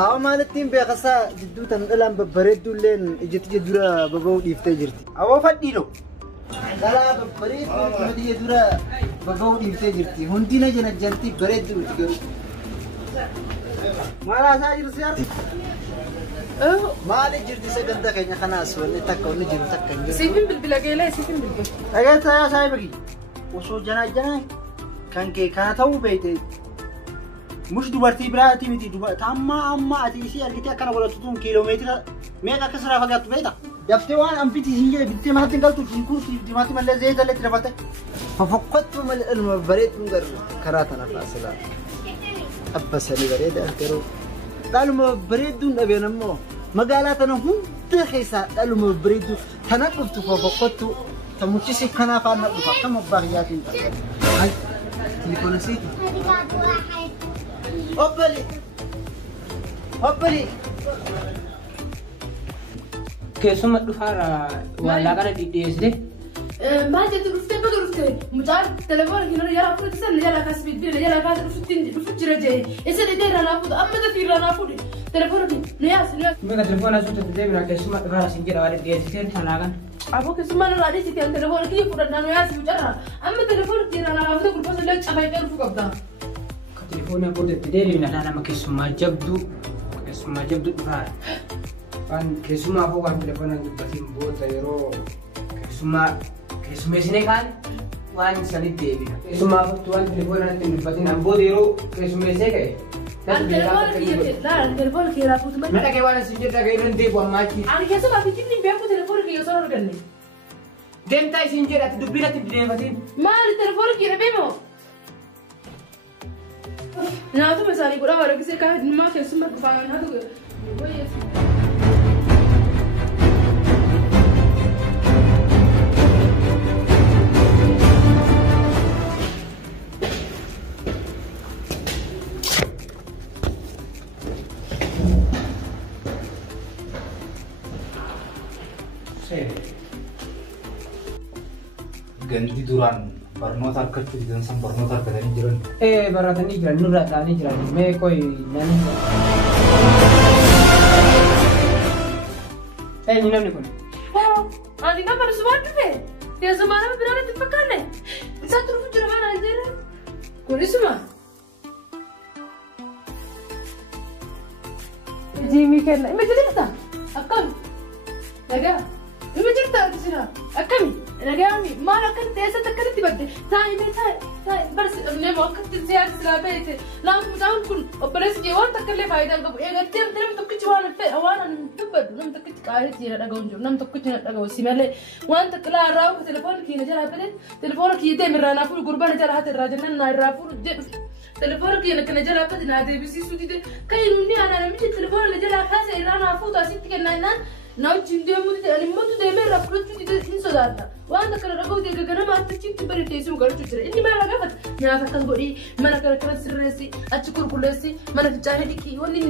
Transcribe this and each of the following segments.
أو مالتين بيخسا جدوتا الآن ببريدو لين إجت جدورا ببود يفتجرتي أو فديلو لا ببريد مدي جدورا ببود يفتجرتي هندينا جنتي بريدو تجرو ما لا ساجر سيارتي ما لجرتي سجندا كأني خناس ولا تكو نجم تكني سيفين بالبلاجيلا سيفين بالبلاج أجت يا سايبكي وصو جنا كان كي كانتو بيتي مش دوبارتي براتي متي دوبارتي أما أتيسي أركتي أكنا ولا تطون كيلومتر ميكا كسرة فقط بيتا دفتوان أم بيتي زينجة بيتي ما تنقل تجيكو في ما تملى زيت اللي ترفعته ففقدت من المبرد من غير كراتنا فاصلة أبس اللي بريد أذكره قالوا مبرد دون أبي نمو مقالاتنا هم تخيسا قالوا مبرد تنقلت ففقدت تموتشي كنا فنقلت كم باغياتي هاي تليفون سيتي هبلي كيسوم الدفارة ولا كان ديس ده ما جت رفته مجال تلفون هنا يلا فرد سن يلا كاسبي دي يلا كاس رفت جرجي إذا ده أنا أفضل أما ده في أنا أفضل تلفون نياس ما تلفون أشوف تدبر كيسوم الدفارة سنجرا ولا ديس كتير ثلاثة أبو كيسوم أنا رادي سكان تلفون كيف فرد أنا نياس مجرا أما تلفون كتير أنا أفضل كل بس لا تشابه كيف قبضة تلفون بود تدري من أنا ما كيسوم جبدو دفارة kan kesuma aku kan teleponan jembatin buat ayro kesuma sini kan wan salit dewi kesuma aku tuan teleponan jembatin ambo diro kesuma sini kayak telepon kira aku teman mana kayak wana sinjir tak kayak nanti buat mati ani kesuma bikin nih biar aku telepon kira soal kan nih dentai sinjir atau dubin atau dilewatin mal telepon kira bemo nah tuh misalnya kurang orang kisah kan mak kesuma kefangan aku gue ya ganti duran barnoota harkatti fidansan barnoota harkatanii jiran. Baratanii jiran nurraa ta'anii jiran mee koi nani. Ni namni kun. Ati kan baru semua tuh dia semalam bilang itu pekan nih. Satu rumput jurang mana aja lah. Kau semua. Jimmy kan, ini cerita. Akam, jaga. Ini cerita di sini. Akam. رجعني ما أنا كنت يا ستة كنت بدي تاي بس نيمو كنت زيادة سلابيتي لا متعاون كل وبرس جوان تكلم فايدة قبل إيه قلت لهم ترى متوقعت وانا نتبد نم تكت قاعدة جيرا رجعون جو نم تكت نرجعون سيمالي وان تكلا راو تلفون كي نجلا بدل تلفون كي ده من رانا فول قربان نجلا هات الراجل ناير فول تلفون كي نجلا بدل نادي بس يسودي ده كاين مني أنا مش تلفون نجلا خاصة رانا فول تاسيت كنا ناو تشندي مودي أنا مودي ده من رافلوت تدي إنسو دارنا وأنا كنا رجعوا دي كنا ما تشين تبري تيسو قالوا تجري إني ما رجعت ناس كسبوري ما أنا كنا سرسي أشكر كلسي ما أنا تجاهد كي وني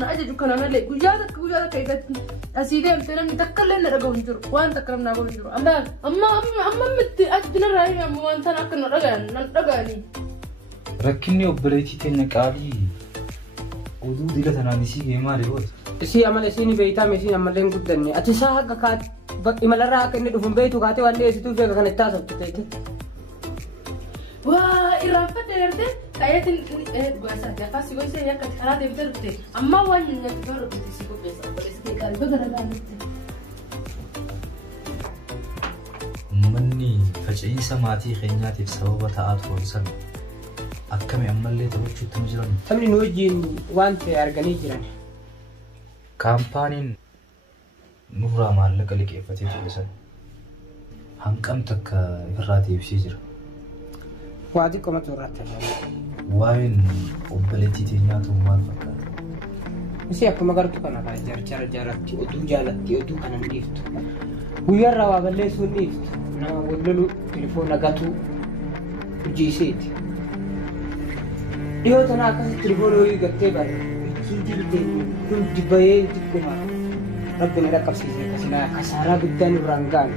نأجج كنا ملك وجادك كيف أسيدي أمتنا نتكلم نرجعوا نجور وأنا تكلم نقول نجور أما مت أجدنا رأي أما وأنت نكنا رجعني ركني وبريتي تنقالي ودود إلى تنانسي جماعة الوقت si amal sini beita mesin amal yang kudan ni ati sah kakat imalara kan ni dufun beitu kate wale situ vega kan etta sabtu tete wah irafa terte kayak gua sadar pasti gua saya kat kara dem terte amma wan ni tero biti siku besa besi kal bagara ganite manni faciin samati kheenyaati sababa ta'at wonsan akkami ammallee tabachuutti jiran tamni noojin wante argani jiran kaampaaniin nurraa maallaqa liqeeffatee tulisan hanqam takka irraa deebisee jira. Waati qomatu irratti waa'een obboleettii teenyaatu maal fakkaata? Isi akkuma gartuu kana jaaratti oduu jaalatti oduu kanan dhiiftu guyyaarraa waa balleessuu hin dhiiftu nama wallolu telefoona gatuu hojiiseeti dhiyoo tanaa akkasi telefoona horii gattee bare kun dibayee dikkuma rabbina dhaqqabsiisee akkasina kasaaraa guddaan irraan gaane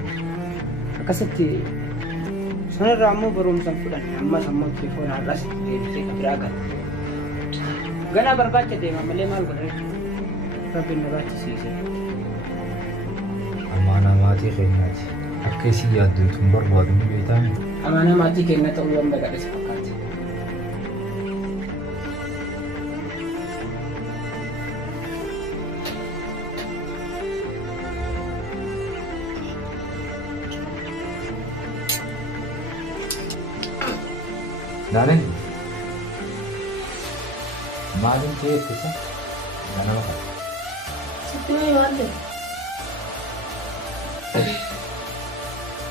akkasitti sanarraa ammoo barumsaan fudhanne ammas ammoo telefoona har'as deebisee kan biraa gala Gana barbaacha deema malee maal godha jechuudha. Rabbiin na baachisiise. Amaanaa maatii keenyaati. Akka isin yaaddu tun barbaadu ni beektaa? Amaanaa maatii keenya ta'uu yoo gadhis fakkaate. Naanin maalin ta'e ittisa? Ganama kana. Sitti mee waan ta'e?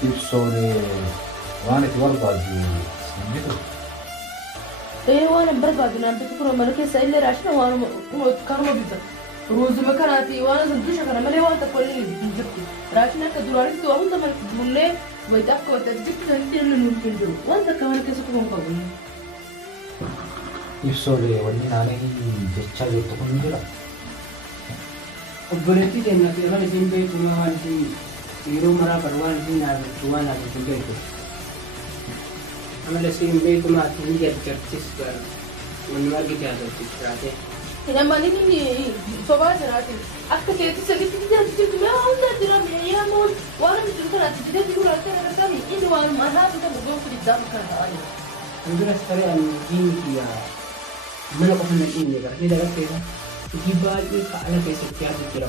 Ibsoolee waan itti barbaaddu siin jiru. Waan barbaadu naan bitu kun mana keessa illee raashina waan karuma bita. Ruuzuma kanaati waan san dusha kana malee waan tokko illee hin jirtu. Raashina akka duraanitti waa hunda mana bullee wayita akka wayita jirtu sanatti illee nuuf hin jiru. Waan takka mana keessa kuma hin qabu. Ibsoolee wanni naanii jechaa jirtu kun ni jira. Obboleettii keenya fi afaan isin beekuma waan isin yeroo maraa bar waan isin yaadatu waan yaadatu beeku. Amala isin beekuma ati ni jarjartis gara wanni argite yaadatu jiraate. Namni ni sobaa jiraate akka keetti sadiitti jirtu mee hunda jira mee yaamoo waan jiru kanaatti jireenya duraatti argami inni waan mahaa bitan gosa bitaan kan ta'ani. Anduras tarii ani diinti mana qofa na dhiinne gara ni dagatteedha. Hojii baay'ee haala keessatti yaadu jira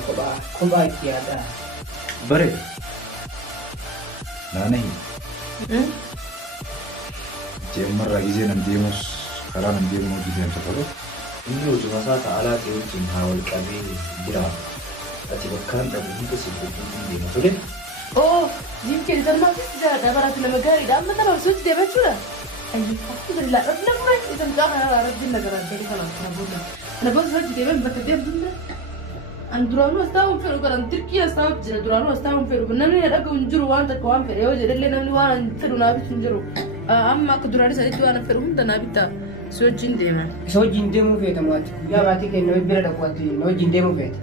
kophaa itti yaada. Bareeda. Naanii. Jeemmarraa gizee nam deemus karaa nam deemuu hojii deemsa qabu. Inni hojii masaa ta'alaa ta'e wajjin haa wal qabee jira. Ati bakkaan dhabu hunda si godhuun deema ture. Oo jiimkee darmaafis jiraadha baraatu nama gaariidha amma taphasuutti deemachuudha. Alhamdulillah rabbi nama isan jaaha rabbi nagaraa gadi kana booda. Kana booda hojii deemee bakka deemtunda. An duraanuu asxaa'uun fedhu garan tirkii asxaa'uuf jira duraanuu asxaa'uun fedhu namni dhagahu hin jiru waan takka waan fedhe yoo jedhallee namni waan fedhu naafis hin jiru. Amma akka duraanii sanitti waan fedhu hunda naafita si wajjin deema. Isa wajjin deemuu feeta moo'atti guyyaa maatii keenya bira dhaquutti na wajjin deemuu feeta.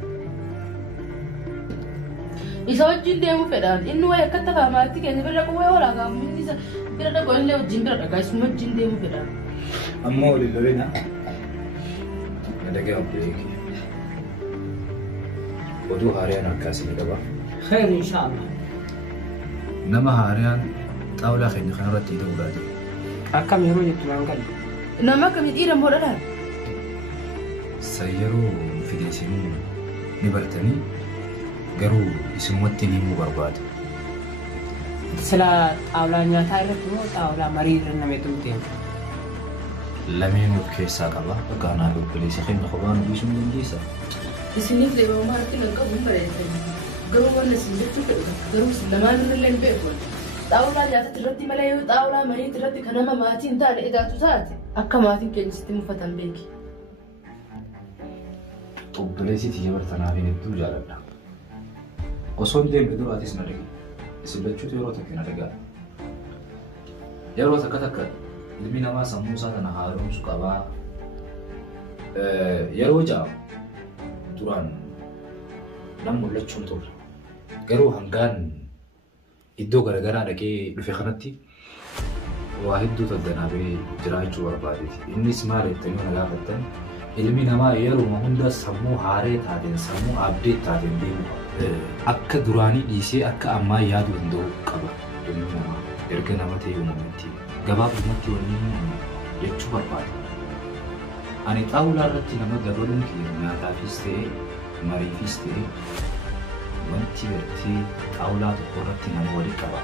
Isa wajjin deemuu fedhaan inni wayi akka tafa maatii keenya bira dhaquu wayi walaa gaamu inni isa bira dhaquu illee wajjin bira dhaqaa isuma wajjin deemuu fedhaan. Ammoo waliin loleena. Nadagaa beeki. Oduu haariyaan harkaasii qaba. Khayr inshaallah. Nama haariyaan xaawulaa keenya kanarratti hidhuu baate. Akkam yeroo jettu waan galu. Nama akkamii dhiira moodhaadhaan? Sayyaroo fideessinuu ni bartanii garuu isinumatti ni himuu barbaadu. Sila xaawulaa nyaataa irratti moo xaawulaa marii irra nameetu deema? Lameen of keessaa qaba. Gaanaa fi obboleessa keenya kophaa nu dhiisuu ni dandeessa. Isiniif deemamaa harki nan qabu hin bareedatan. Garuu waan isin jechuu fedhu garuu isin lamaan irra hin beeku. Xaawulaa nyaatatti irratti malee yoo xaawulaa mariitti irratti kan nama maatii hin taane edaatu taate akka maatiin keenya sitti muffatan beeki. Obboleessi tiyya bartanaaf hin hedduu jaaladha. Osoo hin deemne duraatis na dhage. Isin lachuutu yeroo takka na dhagaa. Yeroo takka ilmi namaa sammuu isaa kana haaromsu qabaa. Yeroo ja'a duraan nam mul'achuun turre. Garuu hangaan iddoo garaagaraa dhaqee dhufe kanatti waa hedduu tattanaafee jiraachuu barbaadeeti. Innis maal jettanii na gaafattan ilmi namaa yeroo hunda sammuu haaree taateen sammuu abdeet taateen deemu akka duraanii dhiisee akka ammaa yaaduu danda'u qaba. Ilmi namaa erga nama ta'e uumamatti gabaabumatti wanni jechuu barbaada. Ani xaawulaa irratti nama dabaluun kiyya nyaataafis ta'e mariifis ta'e wanti gartee xaawulaa tokko irratti nama waliin qaba.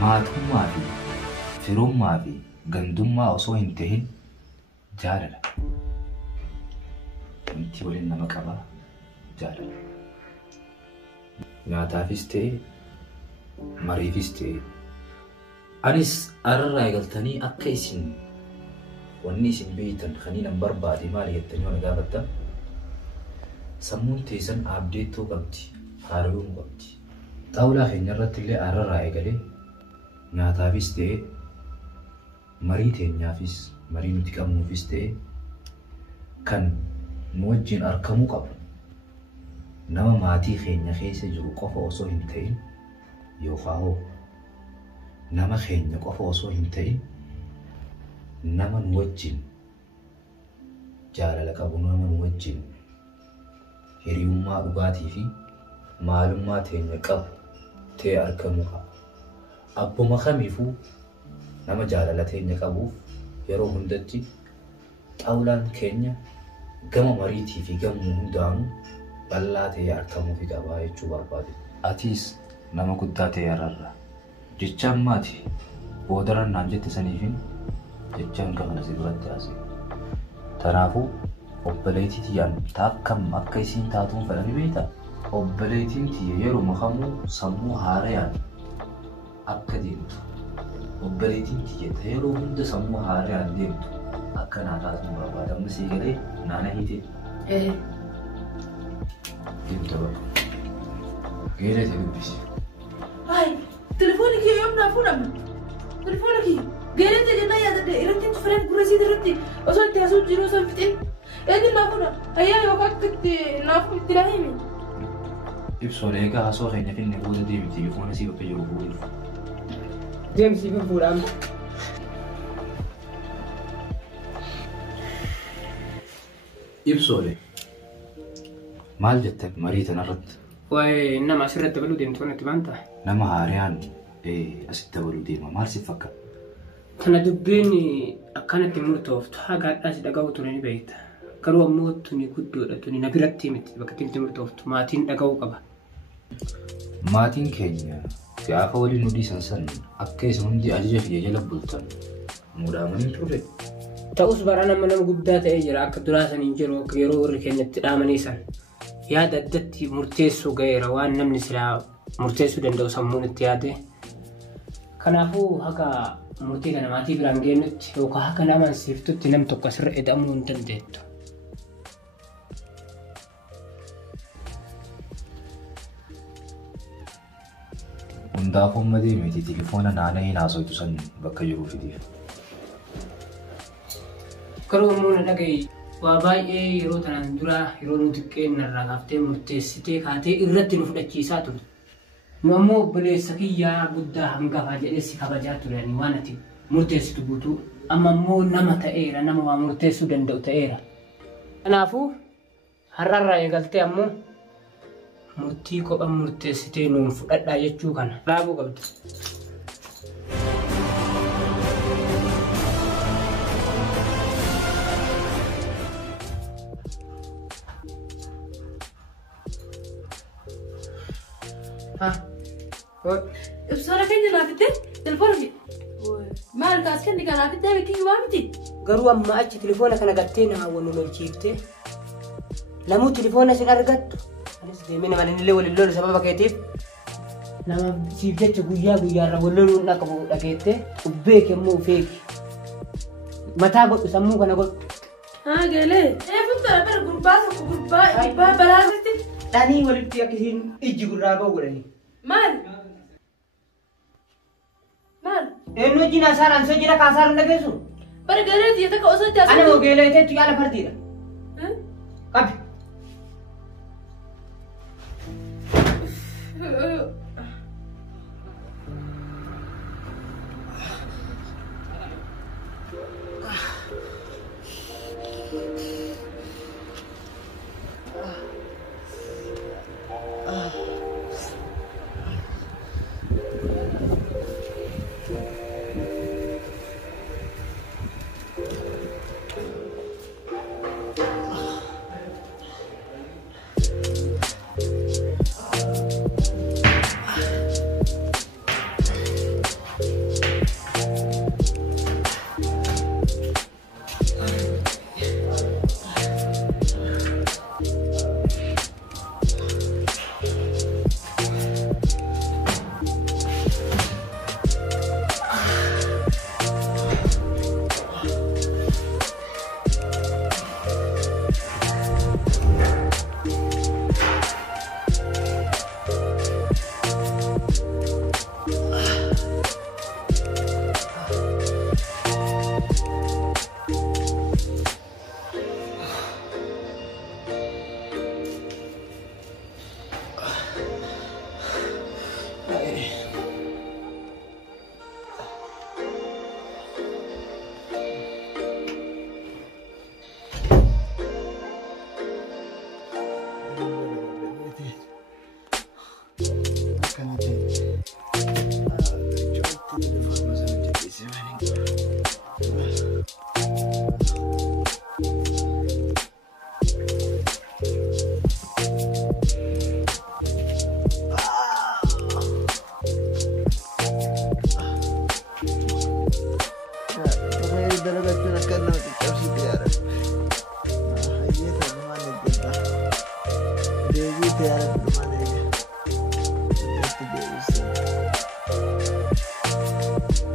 Maatummaa fi firummaa fi gandummaa osoo hin ta'in jaalala. Wanti waliin nama qaba jaalala. Nyaataafis ta'e mariifis ta'e. Anis arraa eegaltanii akka isin wanni isin beektan kanii nan barbaade maali jettanii waan gaafattan sammuun teessan abdeettoo qabdi, haaromuu qabdi. Xaawulaa keenya irratti illee arraa eegalee nyaataafis ta'e marii teenyaafis marii nuti qabnuufis ta'e kan nu wajjin argamuu qabu nama maatii keenya keessa jiru qofa osoo hin ta'in yookaan nama keenya qofa osoo hin ta'in nama nu wajjin jaalala qabu nama wajjin hiriyummaa dhugaatii fi maalummaa teenya qabu ta'ee argamu qaba. Abbuma kamiifuu nama jaalala teenya qabuuf yeroo hundatti xawlaan keenya gama mariitii fi gama hundaanuu bal'aa ta'ee argamuufi qaba jechuu barbaade. Atiis nama guddaa ta'e ararra jechaan maati boodaraan naan jette saniifin jechaan gama si biratti haasa'e. Kanaafuu obboleettii tiyyaan taakkam akka isiin taatuun fedhanii beektaa? Obboleettiin tiyya yeroo makamuu sammuu haarayaan akka deemtu. Obboleettiin tiyya yeroo hunda sammuu haarayaan deemtu akka naa taatuun barbaada. Amma sii galee naana hiitee. Deemta bakka. Geelee ta'e dubbisi. Ay, telefoonni kee yoom naa fuudhama? Telefoonni kee geelee ta'e jennaa yaadadde irratti tufaleen gurra irratti osoo itti haasuu jiru osoo hin fixin. Eenyu naa fuudha? Ayyaa yookaan itti naaf itti laa himi. Ibsoolee egaa haasoo keenya finne booda deemti telefoona sii bakka jiru fuudhuuf. Deemsi fi fuudhamu. Ibsoolee maal jettan marii tanarratti? Waa'ee nama asirratti baluu deemtu kanatti maanta? Nama haariyaan asitti baluu deema maal si fakkaata? Kana dubbiin akkanatti murtooftu hagaadhaas dhaga'u ture ni beekta. Garuu ammoo tuni guddoodha tuni na biratti miti bakka itti murtooftu maatiin dhaga'uu qaba. Maatiin keenya gaafa waliin nu dhiisan san akka isin hundi ajaja fi jala bultan muudamanii turre. Ta'us baraan amma nama guddaa ta'ee jira akka duraa saniin jiru yeroo warri keenyatti dhaamanii san yaada addatti murteessuu ga'eera waan namni silaa murteessuu danda'u sammuun itti yaade. Kanaafuu haga murtii kana maatii biraan geenyutti yookaan haga nama ansiiftutti nam tokko asirra eda'amuu hin dandeettu. Hundaafuu madee miti telefoona naana hin haasawtu san bakka jiru fidiif. Garuu ammoo na dhaga'i waa baay'ee yeroo tanaan dura yeroo nuti xiqqeennarraa kaaftee murteessitee kaatee irratti nu fudhachiisaa turte. Nu ammoo obboleessa kiyyaa guddaa hangafaa jedhee si kabajaa ture waan ati murteessitu guutuu amma ammoo nama ta'eera nama waa murteessuu danda'u ta'eera. Kanaafuu har'arraa eegaltee ammoo murtii kophan murteessitee nuun fudhadhaa jechuu kana raabuu qabdi. Ibsara keenya laafittee telefoona kee maal kaas kenni kan laafittee bitii waa miti. Garuu amma achi telefoona kana gattee na hawwannu lolchiiftee namuu telefoona sin argattu anis deemee nama illee waliin lolu sababa keetiif nama siif jecha guyyaa guyyaarra wal loluun dhaqabu dhageettee ubbeeki ammoo ufeeki mataa godhu sammuu kana godhu. Haa geelee eefuuttara bara gurbaa tokko gurbaa balaasitti. Dhanii walitti akkasiin ijji gurraa ba'u godhanii. Maal? Maal? Eenyu wajjin haasa'an soo jira kaasaarra dhageessu? Bara geelee tiyya takka osoo itti haasa'u. Ani moo geelee teettu yaala fardiidha. Qabi. يا رب.